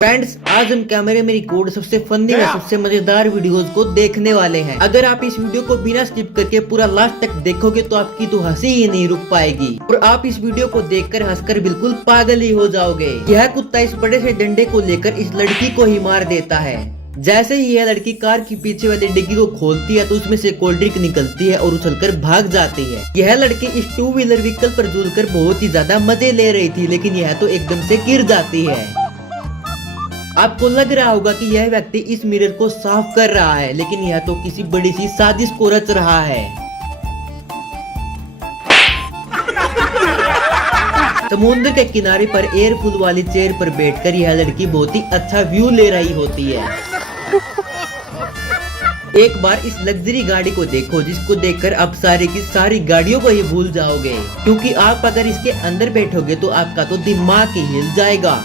Friends, आज हम कैमरे में रिकॉर्ड सबसे फनी व सबसे मजेदार वीडियोस को देखने वाले हैं। अगर आप इस वीडियो को बिना स्किप करके पूरा लास्ट तक देखोगे तो आपकी तो हंसी ही नहीं रुक पाएगी और आप इस वीडियो को देखकर हंसकर बिल्कुल पागल ही हो जाओगे। यह कुत्ता इस बड़े से डंडे को लेकर इस लड़की को ही मार देता है। जैसे ही यह लड़की कार की पीछे वाली डिग्गी को खोलती है तो उसमें से कोल्ड ड्रिंक निकलती है और उछलकर भाग जाती है। यह लड़की इस 2 व्हीलर व्हीकल पर झूलकर बहुत ही ज्यादा मजे ले रही थी, लेकिन यह तो एकदम से गिर जाती है। आपको लग रहा होगा कि यह व्यक्ति इस मिरर को साफ कर रहा है, लेकिन यह तो किसी बड़ी सी साजिश को रच रहा है। समुद्र के किनारे पर एयरफुल वाली चेयर पर बैठकर यह लड़की बहुत ही अच्छा व्यू ले रही होती है। एक बार इस लग्जरी गाड़ी को देखो, जिसको देखकर आप सारी की सारी गाड़ियों को ही भूल जाओगे, क्योंकि आप अगर इसके अंदर बैठोगे तो आपका तो दिमाग ही हिल जाएगा।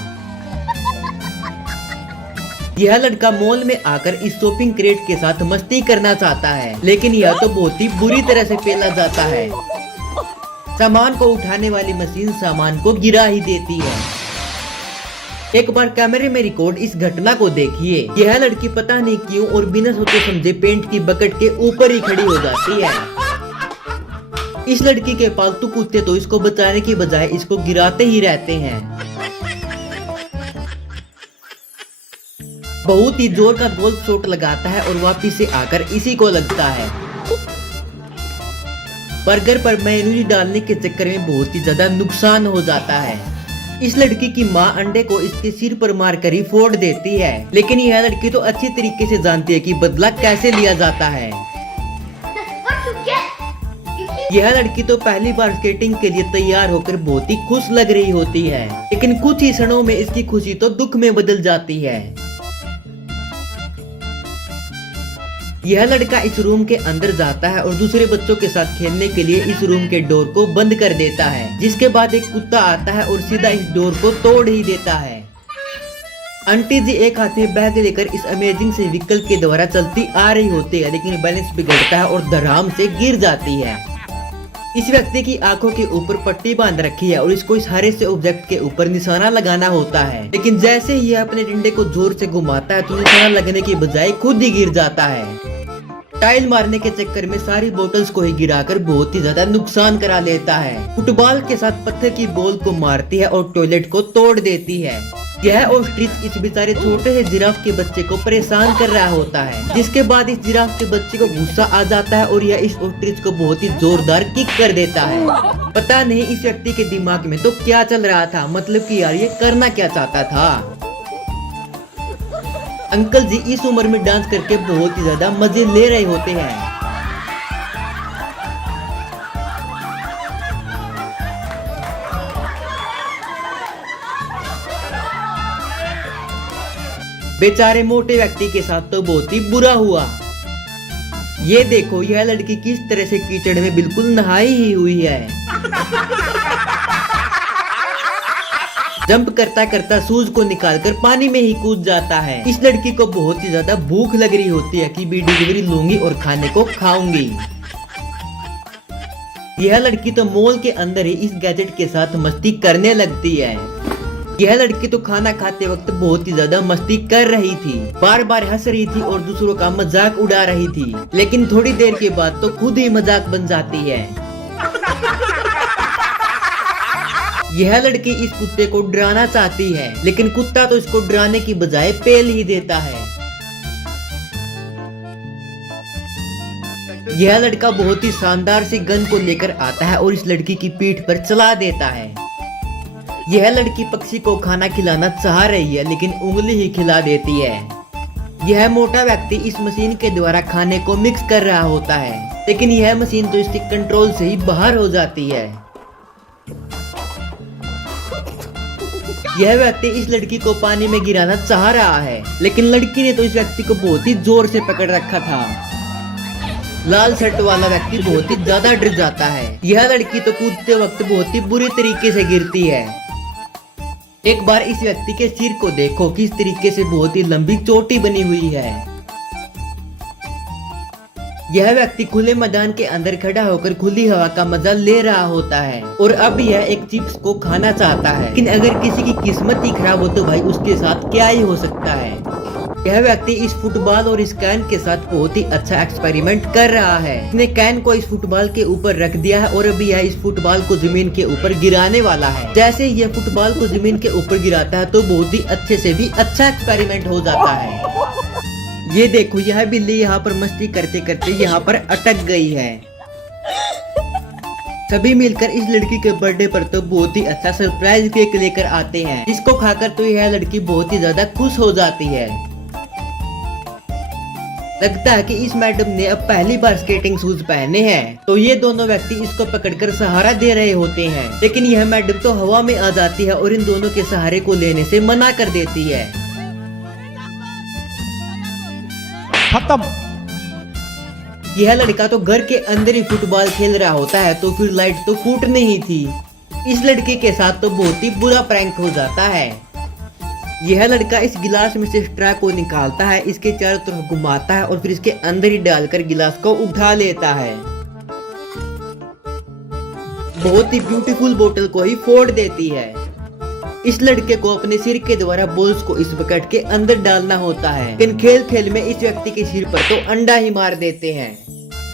यह लड़का मॉल में आकर इस शॉपिंग क्रेट के साथ मस्ती करना चाहता है, लेकिन यह तो बहुत ही बुरी तरह से फेला जाता है। सामान को उठाने वाली मशीन सामान को गिरा ही देती है। एक बार कैमरे में रिकॉर्ड इस घटना को देखिए। यह लड़की पता नहीं क्यों और बिना सोचे समझे पेंट की बकेट के ऊपर ही खड़ी हो जाती है। इस लड़की के पालतू कुत्ते तो इसको बचाने की बजाय इसको गिराते ही रहते हैं। बहुत ही जोर का गोल्फ शॉट लगाता है और वापिस से आकर इसी को लगता है। बर्गर पर मेयोनीज डालने के चक्कर में बहुत ही ज्यादा नुकसान हो जाता है। इस लड़की की माँ अंडे को इसके सिर पर मारकर ही फोड़ देती है, लेकिन यह लड़की तो अच्छी तरीके से जानती है कि बदला कैसे लिया जाता है। यह लड़की तो पहली बार स्केटिंग के लिए तैयार होकर बहुत ही खुश लग रही होती है, लेकिन कुछ ही क्षणों में इसकी खुशी तो दुख में बदल जाती है। यह लड़का इस रूम के अंदर जाता है और दूसरे बच्चों के साथ खेलने के लिए इस रूम के डोर को बंद कर देता है, जिसके बाद एक कुत्ता आता है और सीधा इस डोर को तोड़ ही देता है। आंटी जी एक हाथ में बैग लेकर इस अमेजिंग से व्हीकल के द्वारा चलती आ रही होती है, लेकिन बैलेंस बिगड़ता है और धड़ाम से गिर जाती है। इस व्यक्ति की आंखों के ऊपर पट्टी बांध रखी है और इसको इस हरे से ऑब्जेक्ट के ऊपर निशाना लगाना होता है, लेकिन जैसे ही यह अपने डंडे को जोर से घुमाता है तो निशाना लगने की बजाय खुद ही गिर जाता है। टाइल मारने के चक्कर में सारी बोतल्स को ही गिराकर बहुत ही ज्यादा नुकसान करा लेता है। फुटबॉल के साथ पत्थर की बॉल को मारती है और टॉयलेट को तोड़ देती है। यह ऑस्ट्रिच इस बेचारे छोटे से जिराफ के बच्चे को परेशान कर रहा होता है, जिसके बाद इस जिराफ के बच्चे को गुस्सा आ जाता है और यह इस ऑस्ट्रिच को बहुत ही जोरदार किक कर देता है। पता नहीं इस व्यक्ति के दिमाग में तो क्या चल रहा था, मतलब कि यार ये करना क्या चाहता था। अंकल जी इस उम्र में डांस करके बहुत ही ज्यादा मजे ले रहे होते हैं। बेचारे मोटे व्यक्ति के साथ तो बहुत ही बुरा हुआ। ये देखो, यह लड़की किस तरह से कीचड़ में बिल्कुल नहाई ही हुई है। जंप करता करता शूज को निकालकर पानी में ही कूद जाता है। इस लड़की को बहुत ही ज्यादा भूख लग रही होती है कि भी डिलीवरी लूंगी और खाने को खाऊंगी। यह लड़की तो मॉल के अंदर ही इस गैजेट के साथ मस्ती करने लगती है। यह लड़की तो खाना खाते वक्त बहुत ही ज्यादा मस्ती कर रही थी, बार बार हंस रही थी और दूसरों का मजाक उड़ा रही थी, लेकिन थोड़ी देर के बाद तो खुद ही मजाक बन जाती है। यह लड़की इस कुत्ते को डराना चाहती है, लेकिन कुत्ता तो इसको डराने की बजाय पेल ही देता है। यह लड़का बहुत ही शानदार सी गन को लेकर आता है और इस लड़की की पीठ पर चला देता है। यह लड़की पक्षी को खाना खिलाना चाह रही है, लेकिन उंगली ही खिला देती है। यह मोटा व्यक्ति इस मशीन के द्वारा खाने को मिक्स कर रहा होता है, लेकिन यह मशीन तो इसके कंट्रोल से ही बाहर हो जाती है। यह व्यक्ति इस लड़की को पानी में गिराना चाह रहा है, लेकिन लड़की ने तो इस व्यक्ति को बहुत ही जोर से पकड़ रखा था। लाल शर्ट वाला व्यक्ति बहुत ही ज्यादा डर जाता है। यह लड़की तो कूदते वक्त बहुत ही बुरी तरीके से गिरती है। एक बार इस व्यक्ति के सिर को देखो, किस तरीके से बहुत ही लंबी चोटी बनी हुई है। यह व्यक्ति खुले मैदान के अंदर खड़ा होकर खुली हवा का मजा ले रहा होता है और अब यह एक चिप्स को खाना चाहता है, लेकिन अगर किसी की किस्मत ही खराब हो तो भाई उसके साथ क्या ही हो सकता है। यह व्यक्ति इस फुटबॉल और इस कैन के साथ बहुत ही अच्छा एक्सपेरिमेंट कर रहा है। इसने कैन को इस फुटबॉल के ऊपर रख दिया है और अभी यह इस फुटबॉल को जमीन के ऊपर गिराने वाला है। जैसे ही यह फुटबॉल को जमीन के ऊपर गिराता है तो बहुत ही अच्छे से भी अच्छा एक्सपेरिमेंट हो जाता है। ये देखो, यह बिल्ली यहाँ पर मस्ती करते करते यहाँ पर अटक गई है। सभी मिलकर इस लड़की के बर्थडे पर तो बहुत ही अच्छा सरप्राइज केक लेकर आते हैं, जिसको खाकर तो यह लड़की बहुत ही ज्यादा खुश हो जाती है। लगता है कि इस मैडम ने अब पहली बार स्केटिंग शूज पहने हैं, तो ये दोनों व्यक्ति इसको पकड़कर सहारा दे रहे होते हैं, लेकिन यह मैडम तो हवा में आ जाती है और इन दोनों के सहारे को लेने से मना कर देती है। खत्म। यह लड़का तो घर के अंदर ही फुटबॉल खेल रहा होता है, तो फिर लाइट तो फूटनी ही थी। इस लड़के के साथ तो बहुत ही बुरा प्रैंक हो जाता है। यह लड़का इस गिलास में से स्ट्रॉ को निकालता है, इसके चारों तरफ घुमाता है और फिर इसके अंदर ही डालकर गिलास को उठा लेता है। बहुत ही ब्यूटीफुल बोतल को ही फोड़ देती है। इस लड़के को अपने सिर के द्वारा बॉल्स को इस बकेट के अंदर डालना होता है, लेकिन खेल खेल में इस व्यक्ति के सिर पर तो अंडा ही मार देते हैं।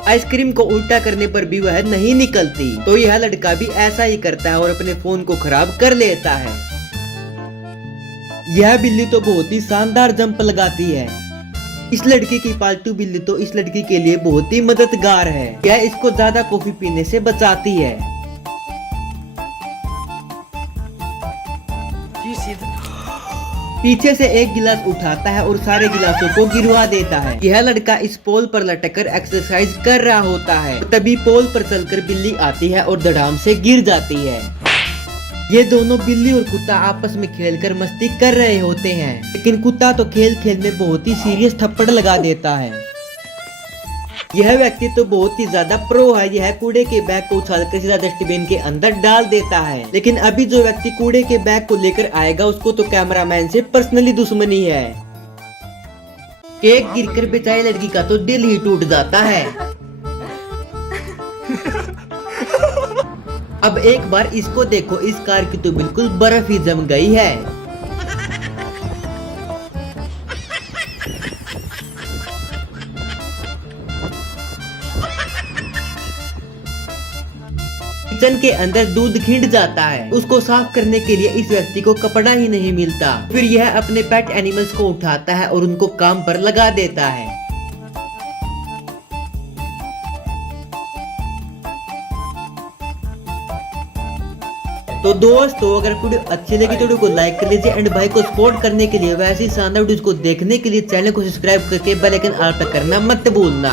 आइसक्रीम को उल्टा करने पर भी वह नहीं निकलती, तो यह लड़का भी ऐसा ही करता है और अपने फोन को खराब कर लेता है। यह बिल्ली तो बहुत ही शानदार जंप लगाती है। इस लड़की की पालतू बिल्ली तो इस लड़की के लिए बहुत ही मददगार है। यह इसको ज्यादा कॉफी पीने से बचाती है। पीछे से एक गिलास उठाता है और सारे गिलासों को गिरवा देता है। यह लड़का इस पोल पर लटककर एक्सरसाइज कर रहा होता है, तभी पोल पर चलकर बिल्ली आती है और धड़ाम से गिर जाती है। ये दोनों बिल्ली और कुत्ता आपस में खेलकर मस्ती कर रहे होते हैं, लेकिन कुत्ता तो खेल खेल में बहुत ही सीरियस थप्पड़ लगा देता है। यह व्यक्ति तो बहुत ही ज्यादा प्रो है। यह कूड़े के बैग को उछालकर सीधा डस्टबिन के अंदर डाल देता है, लेकिन अभी जो व्यक्ति कूड़े के बैग को लेकर आएगा उसको तो कैमरामैन से पर्सनली दुश्मनी है। केक गिरकर बेचारी लड़की का तो दिल ही टूट जाता है। अब एक बार इसको देखो, इस कार की तो बिल्कुल बर्फ ही जम गई है। किचन के अंदर दूध खिंड जाता है, उसको साफ करने के लिए इस व्यक्ति को कपड़ा ही नहीं मिलता। फिर यह अपने पेट एनिमल्स को उठाता है और उनको काम पर लगा देता है। तो दोस्तों, अगर वीडियो अच्छी लगी तो वीडियो को लाइक कर लीजिए एंड भाई को सपोर्ट करने के लिए वैसी शानदार वीडियोस को देखने के लिए चैनल को सब्सक्राइब करके बेल आइकन ऑल पर करना मत भूलना।